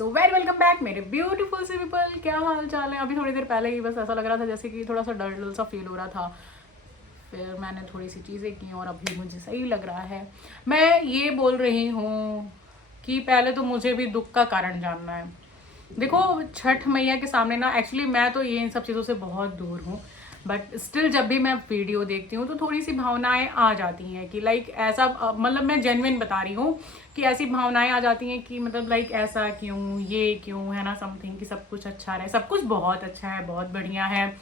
So very welcome back मेरे beautiful see people. क्या हाल चाल है? अभी थोड़ी देर पहले ही बस ऐसा लग रहा था जैसे कि थोड़ा सा डर डर सा फील हो रहा था। फिर मैंने थोड़ी सी चीज़ें की और अभी मुझे सही लग रहा है। मैं ये बोल रही हूँ कि पहले तो मुझे भी दुख का कारण जानना है। देखो, छठ मैया के सामने ना, एक्चुअली मैं तो ये इन सब चीज़ों से बहुत दूर हूँ, बट स्टिल जब भी मैं वीडियो देखती हूँ तो थोड़ी सी भावनाएं आ जाती हैं कि लाइक ऐसा, मतलब मैं जेन्युइन बता रही हूँ कि ऐसी भावनाएं आ जाती हैं कि मतलब लाइक ऐसा क्यों, ये क्यों, है ना, समथिंग कि सब कुछ अच्छा रहे, सब कुछ बहुत अच्छा है, बहुत बढ़िया है,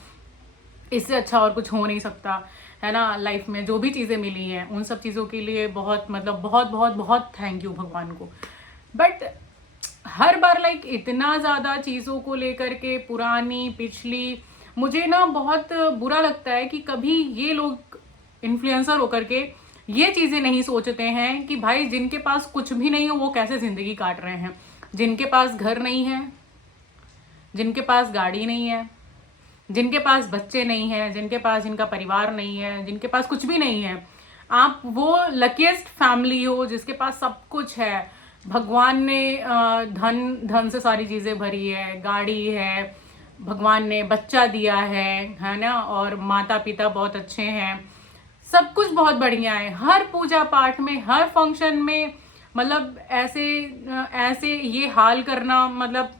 इससे अच्छा और कुछ हो नहीं सकता, है ना। लाइफ में जो भी चीज़ें मिली हैं उन सब चीज़ों के लिए बहुत मतलब बहुत बहुत बहुत थैंक यू भगवान को। बट हर बार लाइक इतना ज़्यादा चीज़ों को लेकर के, पुरानी पिछली, मुझे ना बहुत बुरा लगता है कि कभी ये लोग इन्फ्लुएंसर होकर के ये चीज़ें नहीं सोचते हैं कि भाई जिनके पास कुछ भी नहीं है वो कैसे ज़िंदगी काट रहे हैं, जिनके पास घर नहीं है, जिनके पास गाड़ी नहीं है, जिनके पास बच्चे नहीं हैं, जिनका परिवार नहीं है, जिनके पास कुछ भी नहीं है। आप वो लकीस्ट फैमिली हो जिसके पास सब कुछ है। भगवान ने धन धन से सारी चीज़ें भरी है, गाड़ी है, भगवान ने बच्चा दिया है ना, और माता पिता बहुत अच्छे हैं, सब कुछ बहुत बढ़िया है। हर पूजा पाठ में, हर फंक्शन में, मतलब ऐसे ऐसे ये हाल करना, मतलब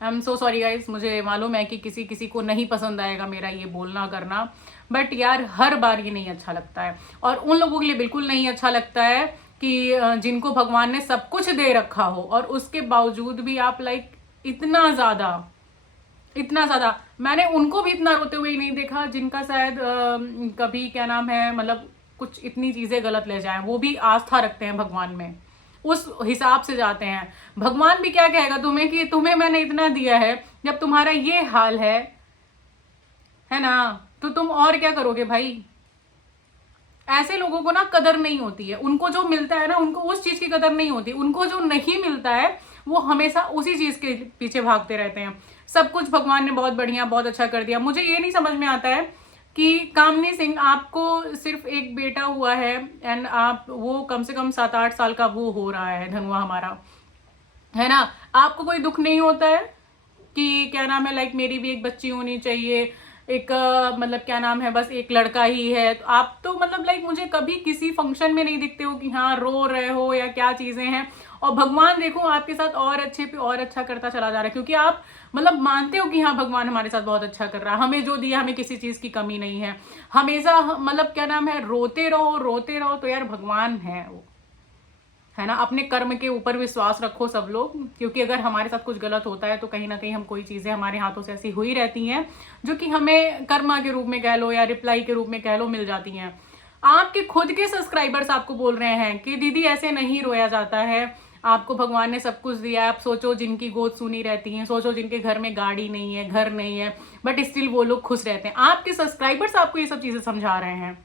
I am so sorry guys, मुझे मालूम है कि किसी किसी को नहीं पसंद आएगा मेरा ये बोलना करना, बट यार हर बार ये नहीं अच्छा लगता है। और उन लोगों के लिए बिल्कुल नहीं अच्छा लगता है कि जिनको भगवान ने सब कुछ दे रखा हो और उसके बावजूद भी आप लाइक इतना ज़्यादा मैंने उनको भी इतना रोते हुए ही नहीं देखा जिनका शायद कभी क्या नाम है, मतलब कुछ इतनी चीज़ें गलत ले जाए, वो भी आस्था रखते हैं भगवान में, उस हिसाब से जाते हैं। भगवान भी क्या कहेगा तुम्हें कि तुम्हें मैंने इतना दिया है, जब तुम्हारा ये हाल है ना, तो तुम और क्या करोगे भाई। ऐसे लोगों को ना कदर नहीं होती है, उनको जो मिलता है ना उनको उस चीज की कदर नहीं होती, उनको जो नहीं मिलता है वो हमेशा उसी चीज के पीछे भागते रहते हैं। सब कुछ भगवान ने बहुत बढ़िया, बहुत अच्छा कर दिया। मुझे ये नहीं समझ में आता है कि कामनी सिंह, आपको सिर्फ एक बेटा हुआ है एंड आप वो कम से कम 7-8 साल का वो हो रहा है धनुआ हमारा, है ना, आपको कोई दुख नहीं होता है कि क्या नाम है, लाइक मेरी भी एक बच्ची होनी चाहिए, एक मतलब क्या नाम है, बस एक लड़का ही है। तो आप तो मतलब लाइक मुझे कभी किसी फंक्शन में नहीं दिखते हो कि हाँ रो रहे हो या क्या चीजें हैं। और भगवान देखो आपके साथ और अच्छे पे और अच्छा करता चला जा रहा है, क्योंकि आप मतलब मानते हो कि हाँ भगवान हमारे साथ बहुत अच्छा कर रहा है, हमें जो दिया हमें किसी चीज की कमी नहीं है। हमेशा मतलब क्या नाम है, रोते रहो रोते रहो, तो यार भगवान है वो, है ना। अपने कर्म के ऊपर विश्वास रखो सब लोग, क्योंकि अगर हमारे साथ कुछ गलत होता है तो कहीं ना कहीं हम कोई चीजें हमारे हाथों से ऐसी हुई रहती हैं जो कि हमें कर्मा के रूप में कह लो या रिप्लाई के रूप में कह लो मिल जाती हैं। आपके खुद के सब्सक्राइबर्स आपको बोल रहे हैं कि दीदी ऐसे नहीं रोया जाता है, आपको भगवान ने सब कुछ दिया है। आप सोचो जिनकी गोद सुनी रहती है, सोचो जिनके घर में गाड़ी नहीं है, घर नहीं है, बट स्टिल वो लोग खुश रहते हैं। आपके सब्सक्राइबर्स आपको ये सब चीजें समझा रहे हैं,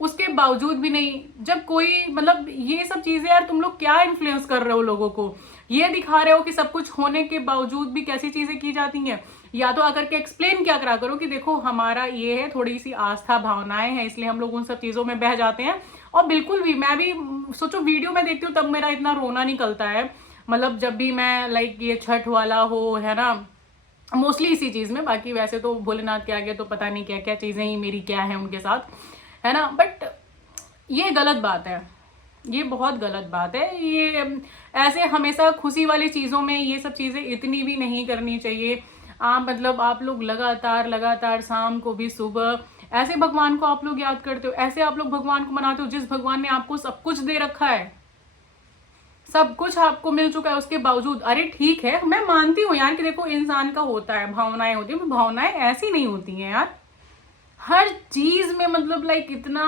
उसके बावजूद भी नहीं। जब कोई मतलब ये सब चीजें, यार तुम लोग क्या इन्फ्लुएंस कर रहे हो लोगों को, ये दिखा रहे हो कि सब कुछ होने के बावजूद भी कैसी चीजें की जाती हैं। या तो आकर के एक्सप्लेन क्या करा करो कि देखो हमारा ये है, थोड़ी सी आस्था भावनाएं हैं, इसलिए हम लोग उन सब चीजों में बह जाते हैं। और बिल्कुल भी, मैं भी सोचो वीडियो में देखती हूँ तब मेरा इतना रोना निकलता है, मतलब जब भी मैं लाइक ये छठ वाला हो, है ना, मोस्टली इसी चीज में। बाकी वैसे तो भोलेनाथ के आगे तो पता नहीं क्या क्या चीजें ही मेरी क्या है उनके साथ, है ना। बट ये गलत बात है, ये बहुत गलत बात है। ये ऐसे हमेशा खुशी वाली चीज़ों में ये सब चीज़ें इतनी भी नहीं करनी चाहिए। आप मतलब आप लोग लगातार लगातार शाम को भी सुबह ऐसे भगवान को आप लोग याद करते हो, ऐसे आप लोग भगवान को मनाते हो जिस भगवान ने आपको सब कुछ दे रखा है, सब कुछ आपको मिल चुका है, उसके बावजूद। अरे ठीक है, मैं मानती हूँ यार कि देखो इंसान का होता है, भावनाएं होती है, भावनाएं ऐसी नहीं होती हैं यार हर चीज में, मतलब लाइक इतना,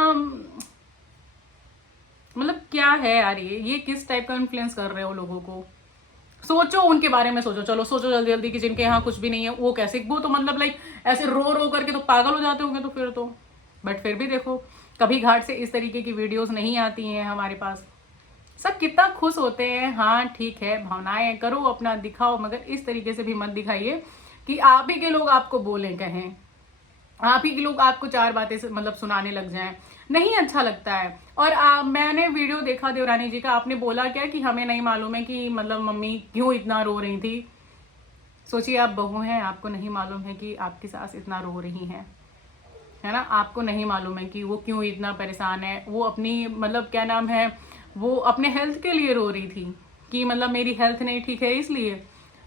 मतलब क्या है यार, ये किस टाइप का इन्फ्लुएंस कर रहे हो लोगों को। सोचो उनके बारे में, सोचो, चलो सोचो जल्दी जल्दी कि जिनके यहाँ कुछ भी नहीं है वो कैसे, वो तो मतलब लाइक ऐसे रो रो करके तो पागल हो जाते होंगे तो फिर तो। बट फिर भी देखो कभी घाट से इस तरीके की वीडियोस नहीं आती हैं हमारे पास, सब कितना खुश होते हैं। हाँ ठीक है, भावनाएं करो अपना, दिखाओ, मगर इस तरीके से भी मत दिखाइए कि आप ही के लोग आपको बोलें कहें, आप ही के लोग आपको चार बातें मतलब सुनाने लग जाएं। नहीं अच्छा लगता है। और मैंने वीडियो देखा देवरानी जी का, आपने बोला क्या कि हमें नहीं मालूम है कि मतलब मम्मी क्यों इतना रो रही थी। सोचिए आप बहू हैं, आपको नहीं मालूम है कि आपकी सास इतना रो रही हैं, है ना, आपको नहीं मालूम है कि वो क्यों इतना परेशान है। वो अपनी मतलब क्या नाम है, वो अपने हेल्थ के लिए रो रही थी कि मतलब मेरी हेल्थ नहीं ठीक है, इसलिए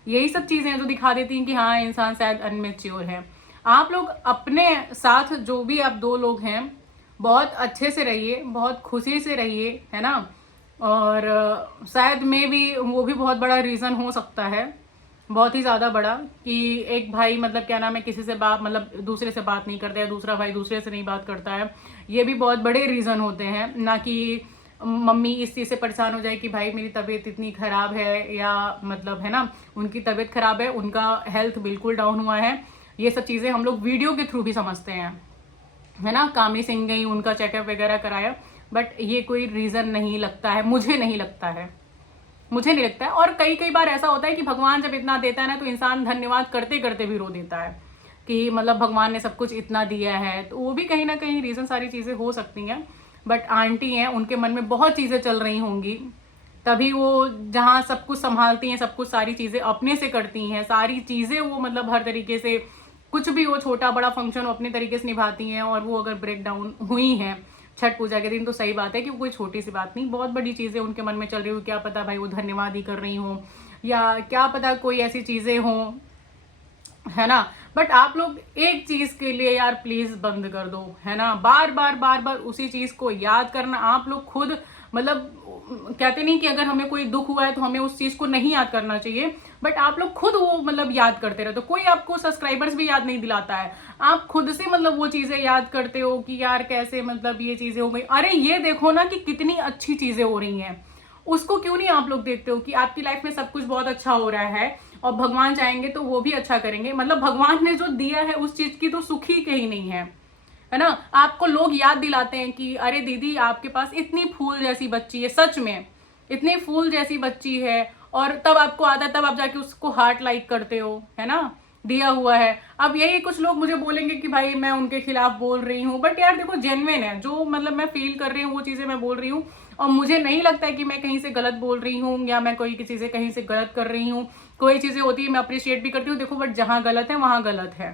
यही सब चीज़ें जो दिखा देती हैं कि हाँ इंसान शायद अनमेच्योर है। आप लोग अपने साथ जो भी आप दो लोग हैं बहुत अच्छे से रहिए, बहुत खुशी से रहिए, है ना। और शायद में भी वो भी बहुत बड़ा रीज़न हो सकता है, बहुत ही ज़्यादा बड़ा, कि एक भाई मतलब क्या नाम है किसी से बात मतलब दूसरे से बात नहीं करता है, दूसरा भाई दूसरे से नहीं बात करता है। ये भी बहुत बड़े रीज़न होते हैं, ना कि मम्मी इस चीज़ से परेशान हो जाए कि भाई मेरी तबीयत इतनी ख़राब है, या मतलब है ना उनकी तबीयत ख़राब है, उनका हेल्थ बिल्कुल डाउन हुआ है। ये सब चीज़ें हम लोग वीडियो के थ्रू भी समझते हैं, है ना। कामनी सिंह गई, उनका चेकअप वगैरह कराया, बट ये कोई रीज़न नहीं लगता है, मुझे नहीं लगता है, मुझे नहीं लगता है। और कई कई बार ऐसा होता है कि भगवान जब इतना देता है ना तो इंसान धन्यवाद करते करते भी रो देता है कि मतलब भगवान ने सब कुछ इतना दिया है। तो वो भी कहीं ना कहीं रीज़न सारी चीज़ें हो सकती हैं। बट आंटी हैं, उनके मन में बहुत चीज़ें चल रही होंगी, तभी वो जहाँ सब कुछ संभालती हैं, सब कुछ सारी चीज़ें अपने से करती हैं, सारी चीज़ें वो मतलब हर तरीके से कुछ भी हो, छोटा बड़ा फंक्शन अपने तरीके से निभाती हैं। और वो अगर ब्रेक डाउन हुई हैं छठ पूजा के दिन तो सही बात है कि कोई छोटी सी बात नहीं, बहुत बड़ी चीज़ें उनके मन में चल रही हो। क्या पता भाई वो धन्यवाद ही कर रही हो, या क्या पता कोई ऐसी चीज़ें हों, है ना। बट आप लोग एक चीज़ के लिए यार प्लीज़ बंद कर दो, है ना, बार बार उसी चीज़ को याद करना। आप लोग खुद मतलब कहते नहीं कि अगर हमें कोई दुख हुआ है तो हमें उस चीज़ को नहीं याद करना चाहिए, बट आप लोग खुद वो मतलब याद करते रहते हो। कोई आपको सब्सक्राइबर्स भी याद नहीं दिलाता है, आप खुद से मतलब वो चीज़ें याद करते हो कि यार कैसे मतलब ये चीज़ें हो गई, अरे ये देखो ना कि कितनी अच्छी चीज़ें हो रही हैं, उसको क्यों नहीं आप लोग देखते हो कि आपकी लाइफ में सब कुछ बहुत अच्छा हो रहा है और भगवान चाहेंगे तो वो भी अच्छा करेंगे। मतलब भगवान ने जो दिया है उस चीज़ की तो सुख ही कहीं नहीं है ना। आपको लोग याद दिलाते हैं कि अरे दीदी आपके पास इतनी फूल जैसी बच्ची है, सच में इतनी फूल जैसी बच्ची है, और तब आपको आता है, तब आप जाके उसको हार्ट लाइक करते हो, है ना, दिया हुआ है। अब यही कुछ लोग मुझे बोलेंगे कि भाई मैं उनके खिलाफ बोल रही हूँ, बट यार देखो जेन्युइन है, जो मतलब मैं फील कर रही हूँ वो चीज़ें मैं बोल रही हूँ। और मुझे नहीं लगता है कि मैं कहीं से गलत बोल रही हूँ या मैं कोई किसी से कहीं से गलत कर रही हूँ। कोई चीज़ें होती है मैं अप्रिशिएट भी करती हूँ, देखो, बट जहाँ गलत है वहाँ गलत है,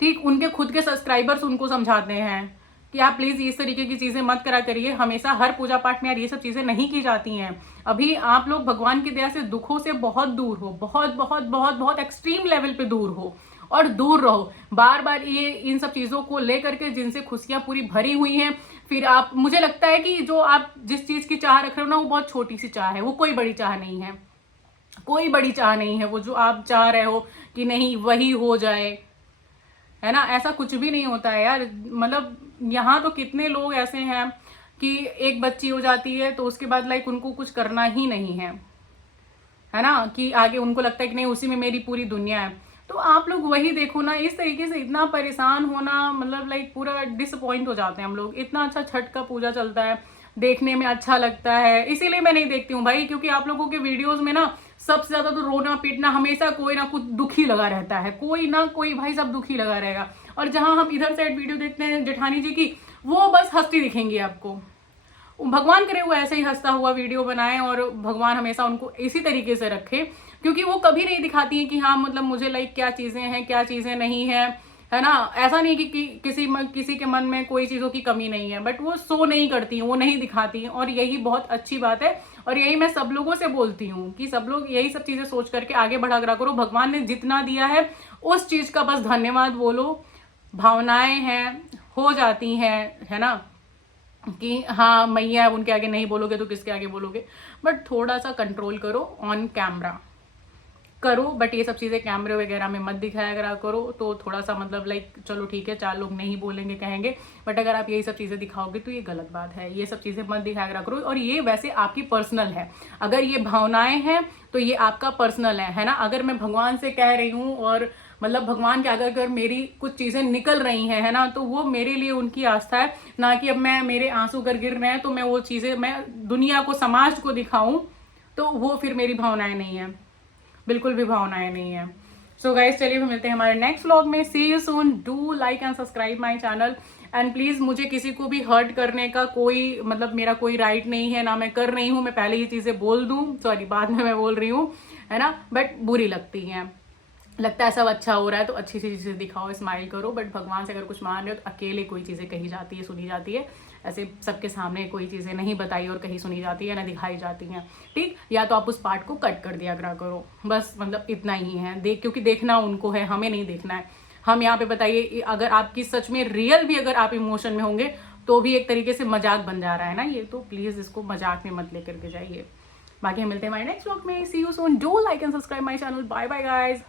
ठीक। उनके खुद के सब्सक्राइबर्स उनको समझाते हैं कि आप प्लीज़ इस तरीके की चीज़ें मत करा करिए। हमेशा हर पूजा पाठ में यार ये सब चीज़ें नहीं की जाती हैं। अभी आप लोग भगवान की दया से दुखों से बहुत दूर हो, बहुत बहुत बहुत बहुत एक्सट्रीम लेवल पे दूर हो, और दूर रहो। बार बार ये इन सब चीज़ों को लेकर के जिनसे खुशियाँ पूरी भरी हुई हैं, फिर आप, मुझे लगता है कि जो आप जिस चीज़ की चाह रख रहे हो ना वो बहुत छोटी सी चाह है, वो कोई बड़ी चाह नहीं है, कोई बड़ी चाह नहीं है। वो जो आप चाह रहे हो कि नहीं वही हो जाए, है ना, ऐसा कुछ भी नहीं होता है यार। मतलब यहाँ तो कितने लोग ऐसे हैं कि एक बच्ची हो जाती है तो उसके बाद लाइक उनको कुछ करना ही नहीं है ना, कि आगे उनको लगता है कि नहीं उसी में मेरी पूरी दुनिया है। तो आप लोग वही देखो ना, इस तरीके से इतना परेशान होना, मतलब लाइक पूरा डिसअपॉइंट हो जाते हैं हम लोग। इतना अच्छा छठ का पूजा चलता है, देखने में अच्छा लगता है, इसीलिए मैं नहीं देखती हूँ भाई, क्योंकि आप लोगों के वीडियोस में ना सबसे ज्यादा तो रोना पीटना, हमेशा कोई ना कुछ दुखी लगा रहता है, कोई ना कोई भाई सब दुखी लगा रहेगा। और जहां हम इधर साइड वीडियो देखते हैं जेठानी जी की, वो बस हंसती दिखेंगी आपको। भगवान करे वो ऐसे ही हंसता हुआ वीडियो बनाए, और भगवान हमेशा उनको इसी तरीके से रखे, क्योंकि वो कभी नहीं दिखाती है कि हाँ मतलब मुझे लाइक क्या चीजें हैं क्या चीजें नहीं है, है ना। ऐसा नहीं कि किसी के मन में कोई चीज़ों की कमी नहीं है, बट वो शो नहीं करती, वो नहीं दिखाती, और यही बहुत अच्छी बात है। और यही मैं सब लोगों से बोलती हूँ कि सब लोग यही सब चीज़ें सोच करके आगे बढ़ा करो। भगवान ने जितना दिया है उस चीज़ का बस धन्यवाद बोलो। भावनाएं हैं, हो जाती हैं, है ना, कि हाँ मैया उनके आगे नहीं बोलोगे तो किसके आगे बोलोगे। बट थोड़ा सा कंट्रोल करो, ऑन कैमरा करो, बट ये सब चीज़ें कैमरे वगैरह में मत दिखाया करो। तो थोड़ा सा मतलब लाइक चलो ठीक है, 4 लोग नहीं बोलेंगे कहेंगे, बट अगर आप यही सब चीज़ें दिखाओगे तो ये गलत बात है। ये सब चीज़ें मत दिखाया करो। और ये वैसे आपकी पर्सनल है, अगर ये भावनाएं हैं तो ये आपका पर्सनल है ना। अगर मैं भगवान से कह रही हूँ और मतलब भगवान के आगे अगर मेरी कुछ चीज़ें निकल रही हैं, है ना, तो वो मेरे लिए उनकी आस्था है, ना कि अब मैं मेरे आंसू अगर गिर रहे हैं तो मैं वो चीज़ें मैं दुनिया को समाज को दिखाऊं, तो वो फिर मेरी भावनाएं नहीं है, बिल्कुल भी भावनाएं नहीं है। सो गाइस चलिए मिलते हैं हमारे नेक्स्ट व्लॉग में। See you soon, do like and subscribe my channel and please मुझे किसी को भी हर्ट करने का कोई मतलब मेरा कोई राइट नहीं है, ना मैं कर रही हूँ, मैं पहले ही चीज़ें बोल दूँ, सॉरी बाद में मैं बोल रही हूँ, है ना, बट बुरी लगती हैं। लगता है सब अच्छा हो रहा है तो अच्छी सी चीज़ें दिखाओ, स्माइल करो, बट भगवान से अगर कुछ मान रहे हो तो अकेले कोई चीज़ें कही जाती है, सुनी जाती है, ऐसे सबके सामने कोई चीज़ें नहीं बताई और कहीं सुनी जाती है ना दिखाई जाती हैं, ठीक। या तो आप उस पार्ट को कट कर दिया करो, बस मतलब इतना ही है। क्योंकि देखना उनको है, हमें नहीं देखना है। हम यहाँ पे बताइए, अगर आपकी सच में रियल भी अगर आप इमोशन में होंगे तो भी एक तरीके से मजाक बन जा रहा है ना ये, तो प्लीज़ इसको मजाक में मत लेकर के जाइए। बाकी हम मिलते हैं हमारे नेक्स्ट व्लॉग में। See you soon, do like and subscribe my channel. Bye bye guys.